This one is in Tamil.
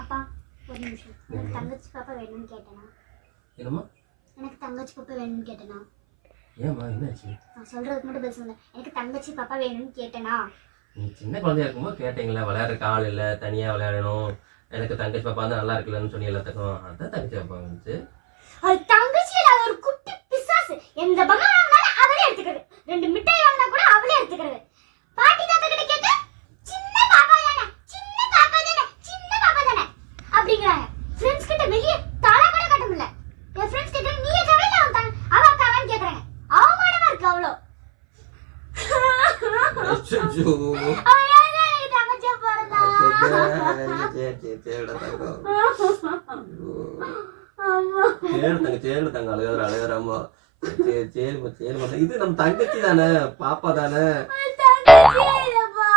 அப்பா ஒரு நிமிஷம். எனக்கு தங்கச்சி பாப்பா வேணும்னு கேட்டேனா? என்னம்மா? எனக்கு தங்கச்சி பாப்பா வேணும்னு கேட்டேனா? ஏம்மா என்னாச்சு? நான் சொல்றதுக்கு மட்டும் பதில் சொல்லுங்க. எனக்கு தங்கச்சி பாப்பா வேணும்னு கேட்டேனா? நீ சின்ன குழந்தையா இருக்கும்போது கேட்டீங்களா, விளையாடுறதுக்கு ஆள் இல்லை, தனியாக விளையாடணும், எனக்கு தங்கச்சி பாப்பா வந்து நல்லா இருக்குல்லன்னு சொல்லி எல்லாத்துக்கும். அதான் தங்கச்சி பாப்பா வந்துச்சு. அது தங்கச்சி இல்ல, அது ஒரு குட்டி பிசாசு. எந்த பொம்மை வாங்கினாலும் அவளே எடுத்துக்கிறது. 2 மிட்டாய் வாங்கினா கூட அவளே எடுத்துக்கிறது. பாட்டி தாத்தா கிட்ட கேட்டா சின்ன பாப்பா தானே, சின்ன பாப்பா தானே, சின்ன பாப்பா தானே அப்படிங்கறாங்க. ஃப்ரெண்ட்ஸ் கிட்ட வெளிய தலை கூட கட்ட முடியல. என் ஃப்ரெண்ட்ஸ் கிட்ட நீ அக்காவே இல்ல அவ அக்காவான்னு கேக்குறாங்க. அவமானமா இருக்கு அவ்வளோ. அச்சச்சோ. அவயாதான் எனக்கு தங்கச்சியா பிறந்தா. சேடு தங்க அழுகிறாமா. சரி இது நம்ம தங்கச்சி தானே, பாப்பா தானே. தங்கச்சியே இல்லப்பா.